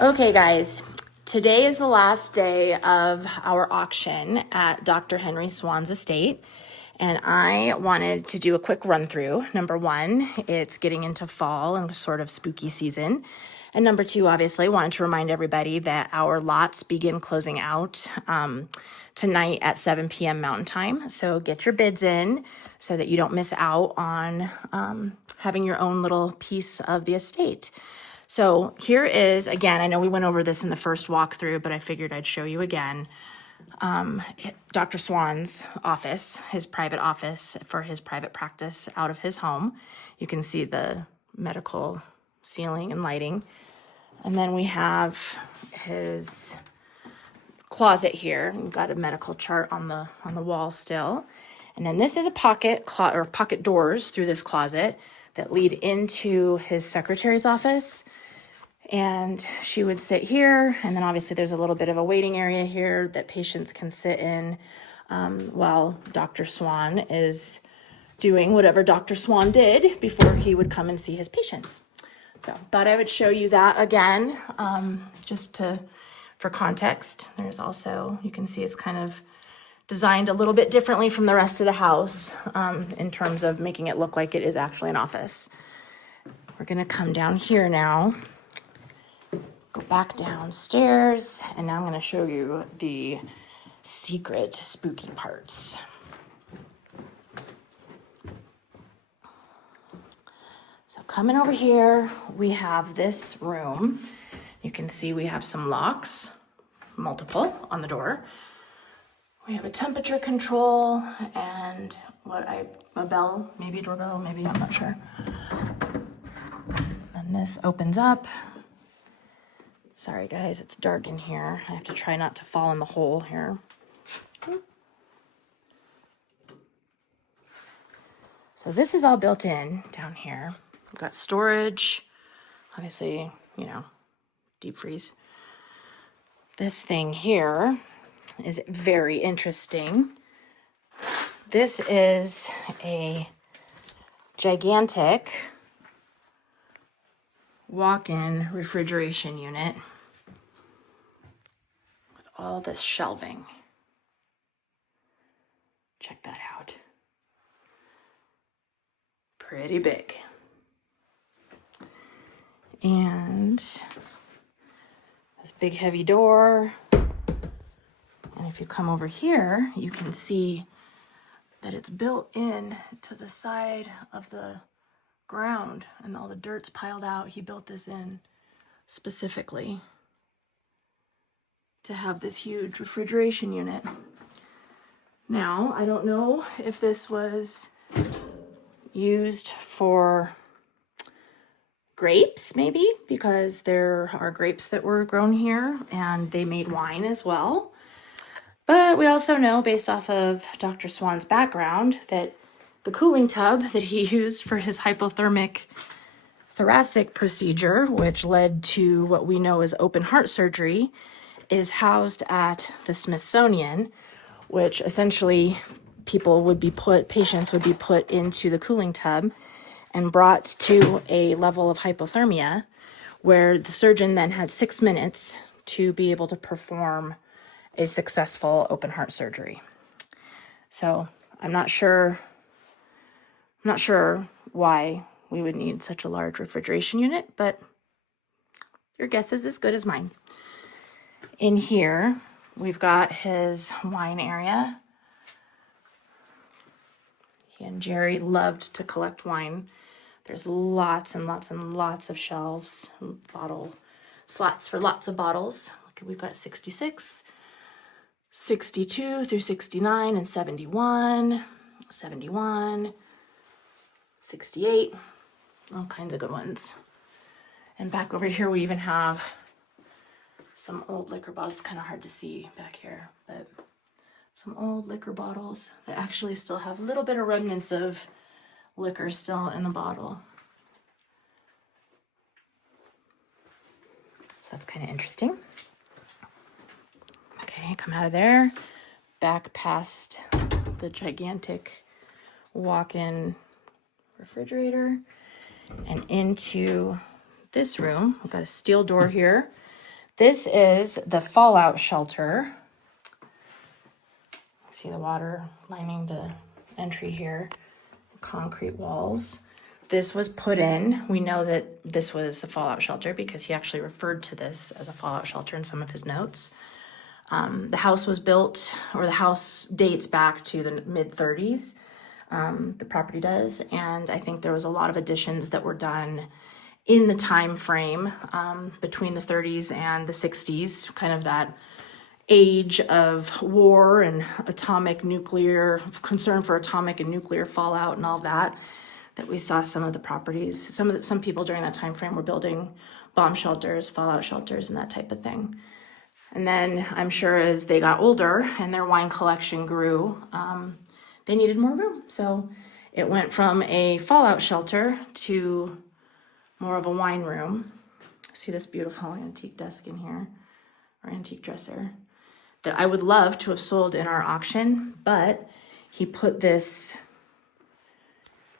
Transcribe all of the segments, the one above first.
Okay, guys, today is the last day of our auction at Dr. Henry Swan's estate, and I wanted to do a quick run through. Number one, it's getting into fall and sort of spooky season. And number two, obviously, wanted to remind everybody that our lots begin closing out tonight at 7 p.m. Mountain Time. So get your bids in so that you don't miss out on having your own little piece of the estate. So here is, again, I know we went over this in the first walkthrough, but I figured I'd show you again. Dr. Swan's office, his private office for his private practice out of his home. You can see the medical ceiling and lighting. And then we have his closet here. We've got a medical chart on the wall still. And then this is a pocket doors through this closet that lead into his secretary's office. And she would sit here, and then obviously there's a little bit of a waiting area here that patients can sit in while Dr. Swan is doing whatever Dr. Swan did before he would come and see his patients. So thought I would show you that again, for context. There's also, you can see it's kind of designed a little bit differently from the rest of the house in terms of making it look like it is actually an office. We're gonna come down here now, go back downstairs, and now I'm gonna show you the secret spooky parts. So coming over here, we have this room. You can see we have some locks, multiple on the door. We have a temperature control and a bell, maybe a doorbell, maybe, I'm not sure. And this opens up. Sorry guys, it's dark in here. I have to try not to fall in the hole here. So this is all built in down here. We've got storage, obviously, deep freeze. This thing here is very interesting. This is a gigantic walk-in refrigeration unit with all this shelving. Check that out. Pretty big. And this big heavy door. And if you come over here, you can see that it's built in to the side of the ground and all the dirt's piled out. He built this in specifically to have this huge refrigeration unit. Now, I don't know if this was used for grapes, maybe, because there are grapes that were grown here and they made wine as well. But we also know, based off of Dr. Swan's background, that the cooling tub that he used for his hypothermic thoracic procedure, which led to what we know as open heart surgery, is housed at the Smithsonian, which essentially patients would be put into the cooling tub and brought to a level of hypothermia where the surgeon then had 6 minutes to be able to perform a successful open heart surgery. So I'm not sure why we would need such a large refrigeration unit, but your guess is as good as mine. In here, we've got his wine area. He and Jerry loved to collect wine. There's lots and lots and lots of shelves, bottle slots for lots of bottles. Look, we've got 66, 62 through 69 and 71, 68, all kinds of good ones. And back over here, we even have some old liquor bottles. It's kind of hard to see back here, but some old liquor bottles that actually still have a little bit of remnants of liquor still in the bottle. So that's kind of interesting. Okay, come out of there, back past the gigantic walk-in refrigerator and into this room. We've got a steel door here This is the fallout shelter. See the water lining the entry here, concrete walls. This was put in. We know that this was a fallout shelter because he actually referred to this as a fallout shelter in some of his notes. The house was built, or the house dates back to the mid-30s, the property does, and I think there was a lot of additions that were done in the time frame between the 30s and the 60s, kind of that age of war and concern for atomic and nuclear fallout and all that we saw some of the properties. Some people during that time frame were building bomb shelters, fallout shelters, and that type of thing. And then I'm sure as they got older and their wine collection grew, they needed more room. So it went from a fallout shelter to more of a wine room. See this beautiful antique desk in here, or antique dresser, that I would love to have sold in our auction, but he put this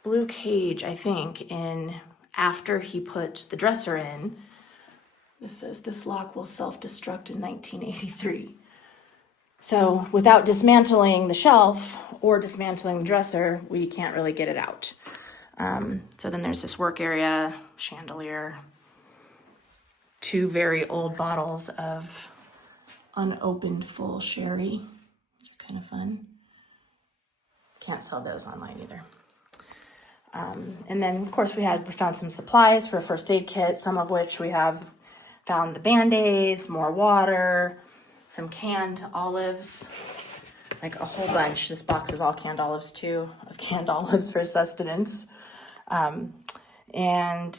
blue cage, I think, in after he put the dresser in. This says this lock will self-destruct in 1983. So without dismantling the shelf or dismantling the dresser, we can't really get it out. So then there's this work area, chandelier, 2 very old bottles of unopened full sherry, which are kind of fun. Can't sell those online either. And then of course we found some supplies for a first aid kit, some of which we have found the Band-Aids, more water, some canned olives, like a whole bunch. This box is all canned olives too, of canned olives for sustenance. And,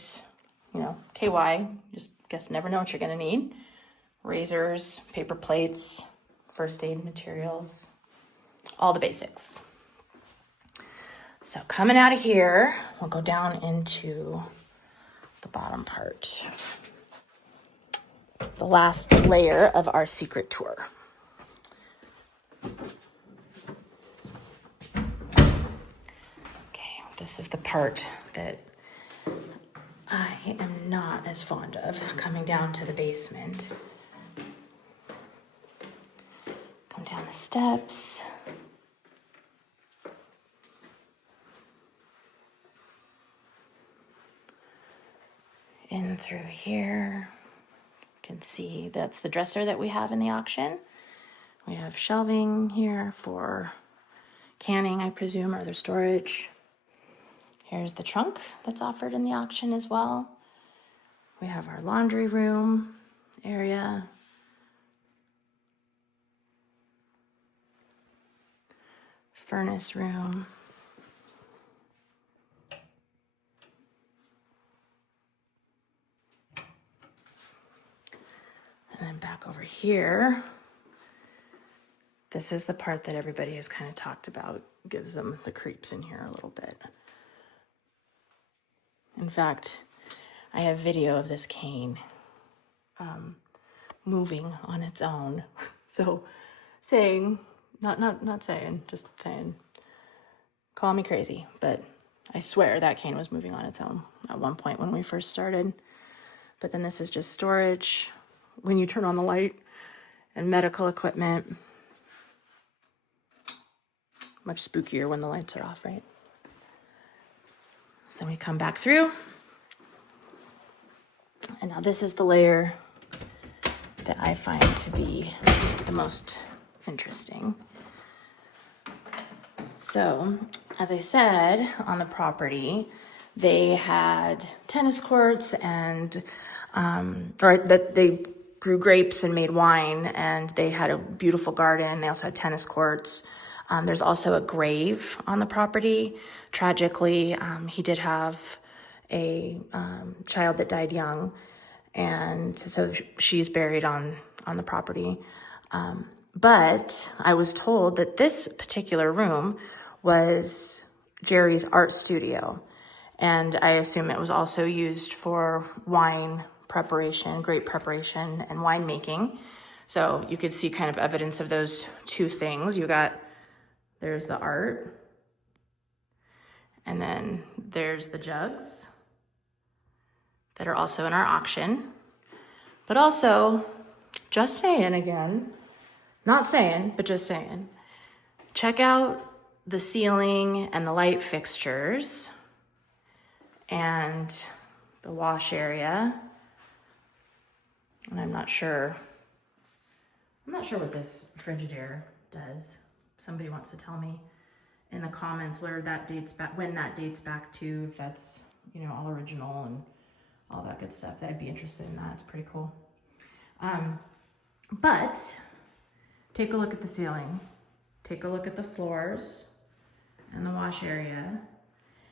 KY, just guess never know what you're gonna need. Razors, paper plates, first aid materials, all the basics. So coming out of here, we'll go down into the bottom part. The last layer of our secret tour. Okay, this is the part that I am not as fond of, coming down to the basement. Come down the steps. In through here. You can see that's the dresser that we have in the auction. We have shelving here for canning, I presume, or their storage. Here's the trunk that's offered in the auction as well. We have our laundry room area. Furnace room. And then back over here, this is the part that everybody has kind of talked about, gives them the creeps in here a little bit. In fact, I have video of this cane moving on its own. So saying, just saying, call me crazy, but I swear that cane was moving on its own at one point when we first started. But then this is just storage. When you turn on the light, and medical equipment. Much spookier when the lights are off, right? So we come back through. And now this is the layer that I find to be the most interesting. So, as I said, on the property, they had tennis courts and, they grew grapes and made wine, and they had a beautiful garden. They also had tennis courts. There's also a grave on the property. Tragically, he did have a child that died young, and so she's buried on the property. But I was told that this particular room was Jerry's art studio, and I assume it was also used for wine preparation, grape preparation, and winemaking. So you could see kind of evidence of those two things. There's the art, and then there's the jugs that are also in our auction. But also, just saying again, not saying, but just saying, check out the ceiling and the light fixtures and the wash area. And I'm not sure what this Frigidaire does. Somebody wants to tell me in the comments where that dates back, when that dates back to, if that's, you know, all original and all that good stuff. I'd be interested in that. It's pretty cool. But take a look at the ceiling. Take a look at the floors and the wash area.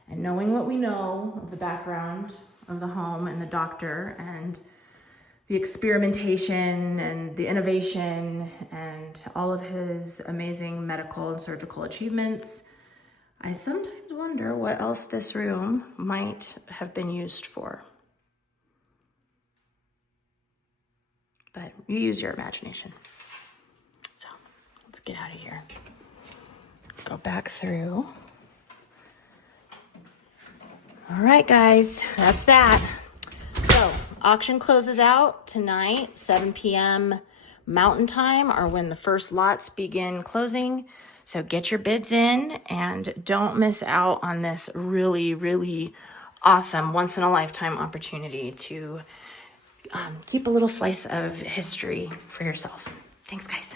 And knowing what we know of the background of the home and the doctor and the experimentation and the innovation and all of his amazing medical and surgical achievements, I sometimes wonder what else this room might have been used for. But you use your imagination. So let's get out of here. Go back through. All right, guys, that's that. So auction closes out tonight, 7 p.m. Mountain Time, or when the first lots begin closing. So get your bids in and don't miss out on this really, really awesome once-in-a-lifetime opportunity to keep a little slice of history for yourself. Thanks, guys.